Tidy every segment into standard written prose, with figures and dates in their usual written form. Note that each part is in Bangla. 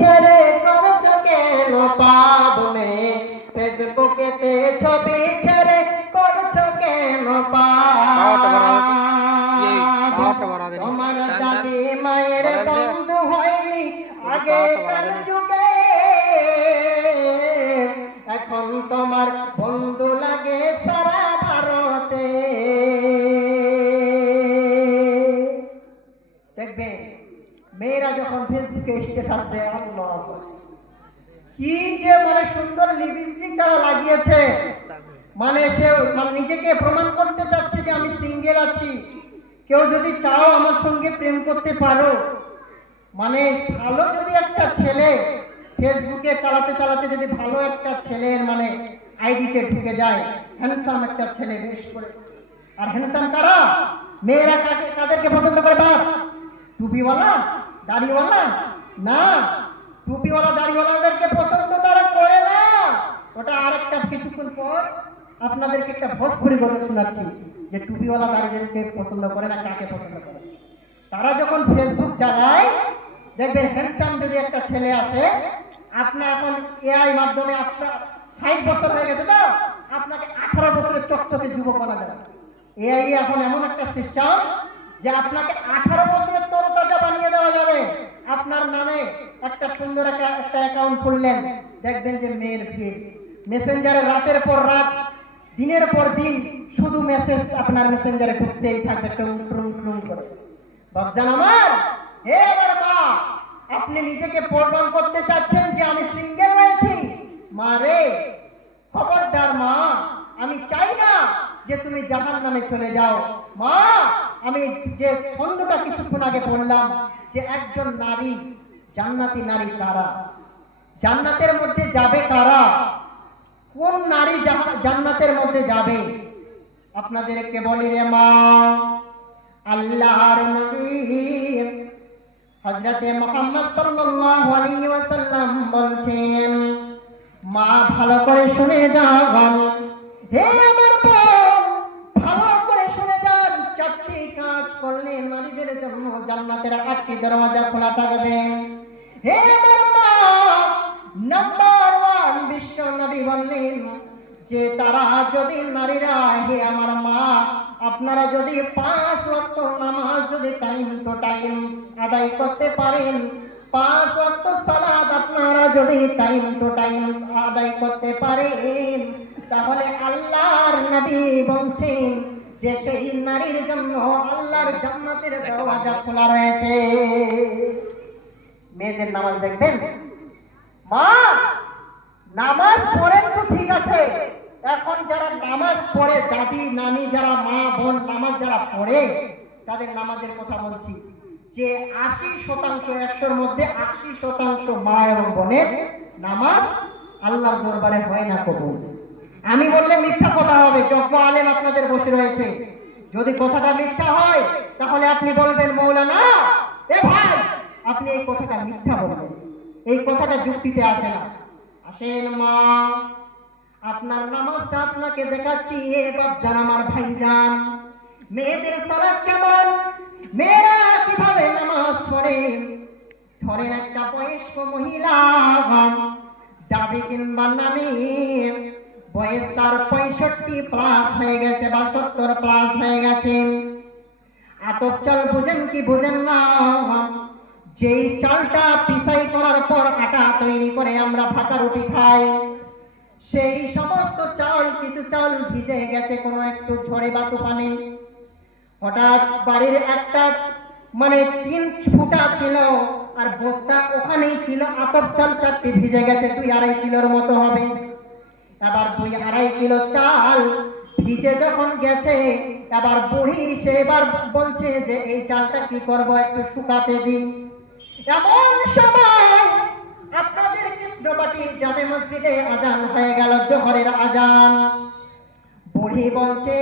ছেড়ে করছো কেন পাবনে, ফেসবুকেতে ছবি ছেড়ে করছো কেন তোমার দাদি মায়ের বন্ধু হয়নি আগেকার যুগে, এখন তোমার বন্ধু লাগে সারা ভারতে। দেখবে মেয়েরা যখন ফেসবুকে স্ট্যাটাস দেয়, আল্লাহ কি যে মানে সুন্দর লিপস্টিক তারা লাগিয়েছে, মানে সে মানে নিজেকে প্রমাণ করতে চাচ্ছে যে আমি সিঙ্গেল আছি, কেউ যদি চাও আমার সঙ্গে প্রেম করতে পারো। মানে ভালো যদি একটা ছেলে ফেসবুকে চালাতে চালাতে যদি ভালো একটা ছেলের মানে আইডিতে ঢুকে যায়, হ্যান্ডসাম একটা ছেলে বেশ করে, আর হ্যান্ডসাম কারা, মেয়েরা কাদেরকে পছন্দ করে বাপ, টুপিওয়ালা দাড়িওয়ালা না, টুপিওয়ালা দাড়িওয়ালাদেরকে পছন্দ তারা করে না। ওটা আরেকটা কিছুক্ষণ পর আপনাদেরকে একটা ভোজপুরি গল্প শোনাচ্ছি যে টুপিওয়ালা দাড়িদেরকে পছন্দ করে না, কাকে পছন্দ করে। তারা যখন ফেসবুক চালায় দেখবেন হ্যান্ডসাম যদি একটা ছেলে আছে, আপনার এখন এআই মাধ্যমে আপনার 60 বছর হয়ে গেছে তো আপনাকে 18 বছরের চকচকে যুবক বলা যাবে। এআই এখন এমন একটা সিস্টেম যে আপনাকে 18 বছরের তরতাজা বানিয়ে দেওয়া যাবে। আপনার নামে একটা সুন্দর একটা অ্যাকাউন্ট খুললেন, দেখবেন যে মেয়ের ভিড়, মেসেঞ্জারে রাতের পর রাত দিনের পর দিন শুধু মেসেজ আপনার মেসেঞ্জারে ঢুকতেই থাকবে টুং টুং টুং করে। বাপজান আমার, হে আমার মা, আপনি নিজেকে প্রমাণ করতে চাচ্ছেন যে আমি সিঙ্গেল রয়েছি, মা রে খবরদার মা, আমি চাই না যে তুমি জাহান্নামে চলে যাও। মা, আমি যে ছন্দটা কিছুক্ষণ আগে বললাম যে একজন নারী জান্নাতি নারী কারা, জান্নাতের মধ্যে যাবে কারা, কোন নারী জান্নাতের মধ্যে যাবে, আপনাদেরকে বলি রে মা, আল্লাহর নবী হযরতে মুহাম্মদ সাল্লাল্লাহু আলাইহি ওয়াসাল্লাম বলছেন, মা ভালো করে শুনে যান, হে আমার বোন ভালো করে শুনে যান, চারটি কাজ করলে নারীদের জন্য জান্নাতের 8টি দরওয়াজা খোলা থাকবে। হে আমার মা, নাম্বার 1 বিশ্ব নবী বললেন যে তারা যদি নারীরা, হে আমার মা, আপনারা যদি 5 ওয়াক্ত নামাজ যদি টাইম টু টাইম আদায় করতে পারেন, 5 ওয়াক্ত সালাত আপনারা যদি টাইম টু টাইম আদায় করতে পারেন, তাহলে আল্লাহর নবী বলছেন যে সেই নারীর জন্য আল্লাহর জান্নাতের দরওয়াজা খোলা রয়েছে। মেয়েদের নামাজ দেখবেন, মা নামাজ পড়েন তো ঠিক আছে, এখন যারা নামাজ পড়ে, দাদি নানি যারা মা বোন নামাজ যারা পড়ে, তাদের নামাজের কথা বলছি যে 80% 100-র মধ্যে 80% মা এবং বোনের নামাজ আল্লাহর দরবারে হয় না কবুল। আমি বললে মিথ্যা কথা হবে, যোগ্য আলেম আপনাদের বসে রয়েছে, যদি কথাটা মিথ্যা হয় তাহলে আপনি বলবেন মৌলানা এ ভাই আপনি এই কথাটা মিথ্যা বলবেন, এই কথাটা যুক্তিতে আসে না। আসেন মা, আপনার নামাজটা আপনাকে দেখাচ্ছি। এ বাপজান আমার ভাইজান, মেয়েদের সালাত কেমন, মেয়েরা কিভাবে নামাজ পড়ে। ধরেন একটা বয়স্ক মহিলা, দাদি কিংবা নানি, বয়স তার 65+ হয়ে গেছে বা 70+ হয়ে গেছে। আতপ চাল বুঝেন কি বুঝেন না, যেই চালটা পিসাই করার পর আটা তৈরি করে আমরা ভাতা রুটি খাই, সেই সমস্ত চাল, কিছু চাল ভিজে গেছে কোনো একটু ঝড়ে বা তুফানে, হঠাৎ বাড়ির একটা মানে 3 ফুটা ছিল আর বস্তা ওখানেই ছিল, আতপ চাল 4টি ভিজে গেছে, 2-2.5 কিলোর মতো হবে। এবার 2-2.5 কিলো চাল ভিজে যখন গেছে, এবার বুড়ি সে এবার বলছে যে এই চালটা কি করব, একটু শুকাতে দিই। এমন সময় আপনাদের কৃষ্ণবাটির জামে মসজিদে আজান হয়ে গেল, জোহরের আজান। বুড়ি বলছে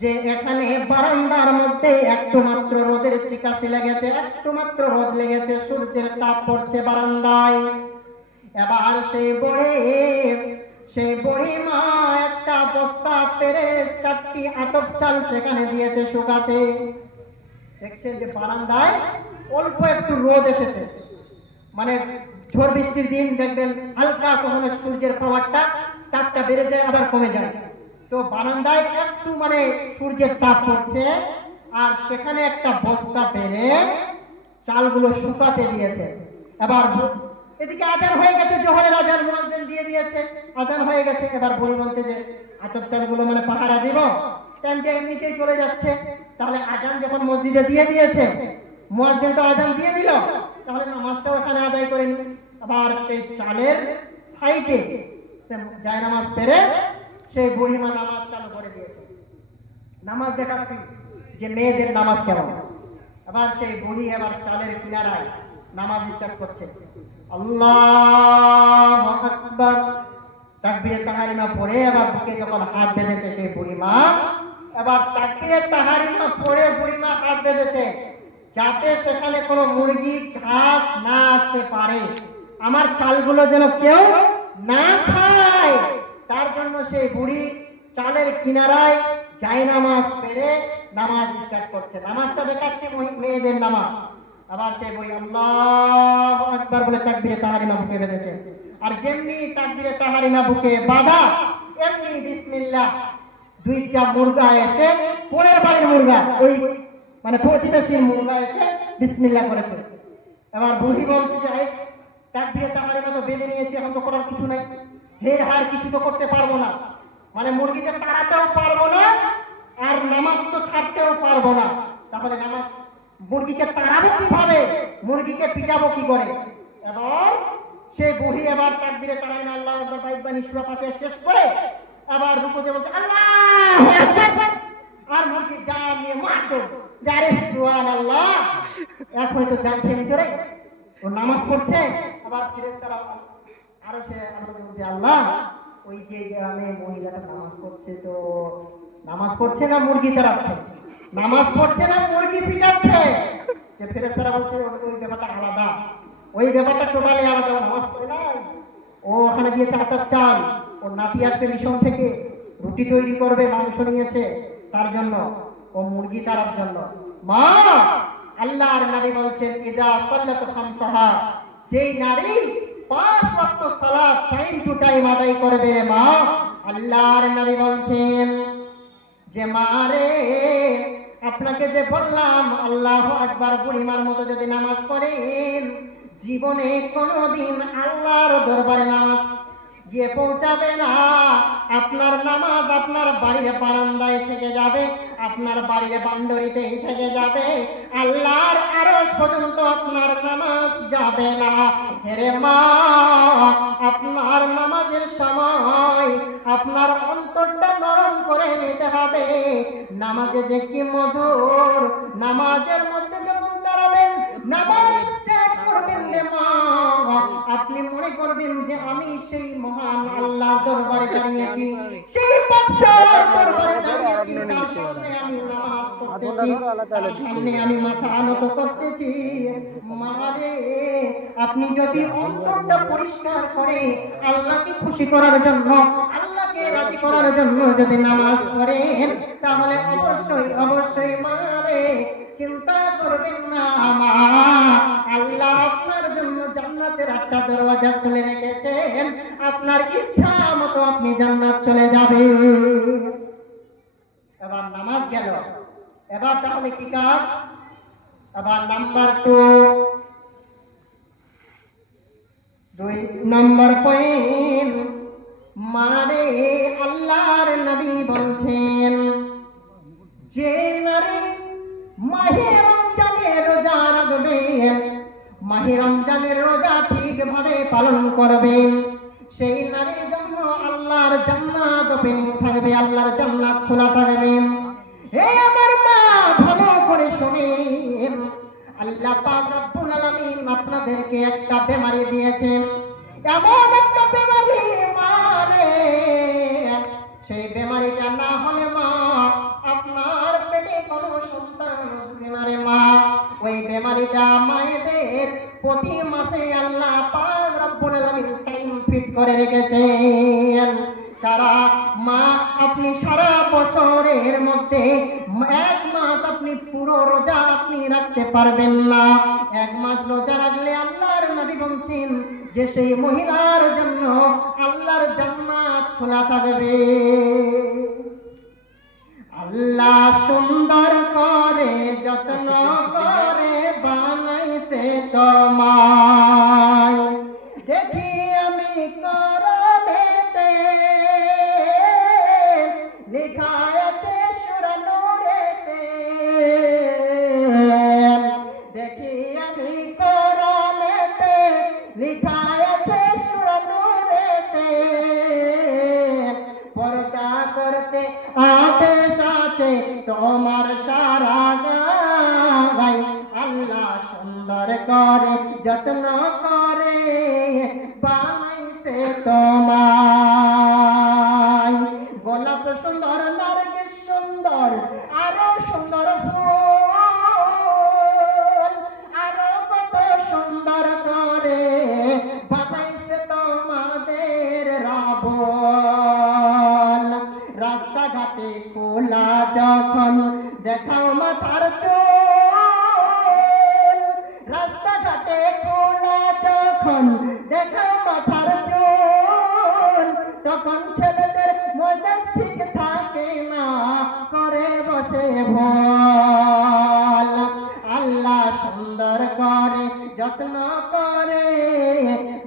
যে এখানে বারান্দার মধ্যে একটু মাত্র রোদের চিকাশি লেগেছে, একটু মাত্র রোদ লেগেছে, সূর্যের তাপ পড়ছে বারান্দায়। এবার সেই বুড়ি মা একটা বস্তা পেরে 4টি আতপ চাল সেখানে দিয়েছে শুকাতে। দেখছেন যে বারান্দায় অল্প একটু রোদ এসেছে, মানে ঝড় বৃষ্টির দিন দেখবেন হালকা কখনো সূর্যের পাওয়ারটা তাপটা বেড়ে যায় আবার কমে যায়। তো বারান্দায় একটু মানে সূর্যের তাপ পড়ছে, আর সেখানে একটা বস্তা পেরে চালগুলো শুকাতে দিয়েছে। এবার এদিকে আজান হয়ে গেছে, জোহরের আজান মুয়াজ্জিন দিয়ে দিয়েছে, আজান হয়ে গেছে। এবার বুড়ি বলছে যে আতপ চালগুলো মানে পাহারা দিব, টাইমটা এমনিতেই চলে যাচ্ছে, তাহলে আজান যখন মসজিদে দিয়ে দিয়েছে, মুয়াজ্জিন তো আজান দিয়ে দিল, তাহলে নামাজটাও এখানে আদায় করে নি। আবার সেই চালের সাইডে যায় নামাজ পেরে সেই বুড়িমা নামাজ চালু করে দিয়েছে। নামাজ দেখাচ্ছি যে মেয়েদের নামাজ কেমন। আবার সেই বুড়ি আবার চালের কিনারায় নামাজ স্টার্ট করছে, আল্লাহু আকবার, তাকবীরে তাহরিমা পড়ে আবার বুকে যখন হাত বেঁধেছে সেই বুড়িমা, এবার তাকবীরে তাহরিমা পড়ে বুড়িমা হাত বেঁধেছে যাতে সেখানে কোনো মুরগি ঘাস না আসতে পারে, আমার চালগুলো যেন কেউ না খায়। তার জন্য সেই বুড়ি চালের কিনারায় জায়নামাজ পেরে নামাজ স্টার্ট করছে। নামাজটা দেখাচ্ছে মেয়েদের নামাজ। আবার সেই বুড়ি আল্লাহু আকবার বলে তাকবীরে তাহরিমা বুকে বেঁধেছে, আর যেমনি তাকবীরে তাহরিমা বুকে বাঁধা এমনি বিসমিল্লাহ দুইটা মুরগা এসে, পরের বাড়ির মুরগা, ওই মানে প্রতিবেশীর মুরগা এসে বিসমিল্লাহ করেছে। এবার বুড়ি বলছে যে তাকবীরে তাহরিমা তো বেঁধে নিয়েছি, এখন তো করার কিছু নাই, হের হার কিছু তো করতে পারবো না, মানে মুরগিকে তাড়াতেও পারবো না আর নামাজ তো ছাড়তেও পারবো না, তাহলে নামাজ মুরগিকে তাড়াবো কিভাবে, মুরগিকে পিটাবো কি করে। এবার সেই বুড়ি এবার তাকবীরে তাহরিমা আল্লাহু আকবার বাইবানি সূরা ফাতিহা শেষ করে আবার রুকুতে বলছে আল্লাহু আকবার, আর মুরগি জান নিয়ে মারতো, আরে সুবহানাল্লাহ, এখন তো জান খেয়ে ভিতরে ও নামাজ পড়ছে। আবার ফেরেশতারা আরো সে বলছে আল্লাহ, ওই যে গ্রামে মহিলাটা নামাজ পড়ছে, তো নামাজ পড়ছে না মুরগি তাড়াচ্ছে, নামাজ পড়ছে না মুরগি পিটাচ্ছে। যে ফেরেশতারা বলছে ওই ব্যাপারটা আলাদা, ওই ব্যাপারটা টোটালি আলাদা, নামাজ পড়ে না, ও ওখানে গিয়েছে আটার চাল, ওর নাতি আসবে মিশন থেকে, রুটি তৈরি করবে, মাংস নিয়েছে, তার জন্য ও মুরগি তাড়ার জন্য। মা, আল্লাহর নবী বলছেন ইজা সাল্লাত খামসাহা, যেই নারী 5 ওয়াক্ত সালাত টাইম টু টাইম আদায় করবে রে মা, আল্লাহর নবী বলছেন যে মারে, আপনাকে যে বললাম আল্লাহু আকবার বুড়িমার মতো যদি নামাজ পড়েন, জীবনে কোনোদিন আল্লাহর দরবারে নামাজ গিয়ে পৌঁছাবে না, আপনার নামাজ আপনার বাড়ির বারান্দায় থেকে যাবে, আপনার বাড়ির বান্ডরিতেই থেকে যাবে, আল্লাহর আরশ পর্যন্ত আপনার নামাজ যাবে না। হে মা, আপনার নামাজের সময় আপনার অন্তরটা নরম করে নিতে হবে। নামাজে যে কি মধুর, নামাজের মধ্যে যখন দাঁড়াবেন, নামাজ স্টার্ট করবেন রে মা, আপনি মনে করবেন যে আমি সেই মহান আল্লাহ দরবারে দাঁড়িয়েছি, সেই বাদশার দরবারে দাঁড়িয়েছি, তার সামনে আমি নামাজ পড়তেছি, তার সামনে আমি মাথা নত করতেছি। মারে, আপনি যদি অন্তরটা পরিষ্কার করে আল্লাহকে খুশি করার জন্য, আল্লাহকে রাজি করার জন্য যদি নামাজ পড়েন, তাহলে অবশ্যই অবশ্যই মারে চিন্তা করবেন না, মা আল্লাহ আপনার জন্য জান্নাতের একটা দরওয়াজা খুলে রেখেছেন, আপনার ইচ্ছা মতো আপনি জান্নাত চলে যাবেন। এবার নামাজ গেল, এবার তাহলে কি কাজ? এবার নাম্বার 2 নম্বর পয়েন্ট, মারে আল্লাহর নবী বলছেন যে নারী মাহে রমজানের রোজা রাখবে, মাহে রমজানের রোজা ঠিকভাবে পালন করবে, সেই নারীর জন্য আল্লাহর জান্নাত ওপেন থাকবে, আল্লাহর জান্নাত খোলা থাকবে। হে আমার মা, ভালো করে শুনেন, আল্লাহ পাক রব্বুল আলামিন আপনাদেরকে একটা বেমারি দিয়েছেন, এমন একটা বেমারি মারে, সেই বেমারিটা না হলে মা আপনার পেটে কোনো সন্তান আসবে না রে মা। ওই বেমারিটা মায়েদের প্রতি মাসে আল্লাহ পাক রব্বুল আলামিন টাইম ফিট করে রেখেছেন। সারা মা আপনি সারা বছরের মধ্যে 1 মাস আপনি পুরো রোজা আপনি রাখতে পারবেন না। 1 মাস রোজা রাখলে আল্লাহর নবী মুহসিন, যে সেই মহিলার জন্য আল্লাহর জান্নাত খোলা থাকবে। আল্লাহ সুন্দর করে যত্ন করে বানাইছে তোমায়, দেখি আমি করণেতে লেখা আছে সূরা নূরেতে, দেখি আমি করণেতে লেখা আছে সূরা নূরেতে, পর্দা করতে আদেশ আছে তোমার সারা গায়। আল্লাহ সুন্দর করে যত্ন করে বানাইছে তোমায়। গোলাপ সুন্দর, নারকেল সুন্দর, আরো সুন্দর ফুল, আরো কত সুন্দর করে বানাইছে তোমাদের রব। রাস্তাঘাটে খোলা যখন দেখাও মাথার চুল, রাস্তাঘাটে খোলা যখন দেখাও মাথার চুল, তখন ছেলেদের মজা ঠিক থাকে না, করে বসে ভুল। আল্লাহ সুন্দর করে যত্ন করে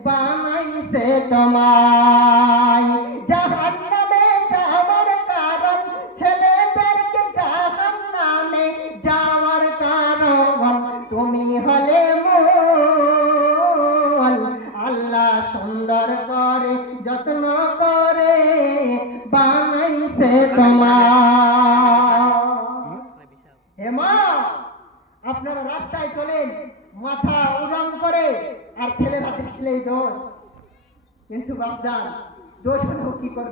বানাইছে তোমায়। জাহান্নামে যাওয়ার কারণ, ছেলেদেরকে জাহান্নামে যাওয়ার কারণ তুমি হলে মূল। আল্লাহ সুন্দর করে যত্ন করে বানাইছে তোমায়। হে মা, আপনারা রাস্তায় চলেন মাথা উজান করে, আর ছেলেরা দেখলেই দোষ, কিন্তু বাপজান দোষ হলেও কি করবে।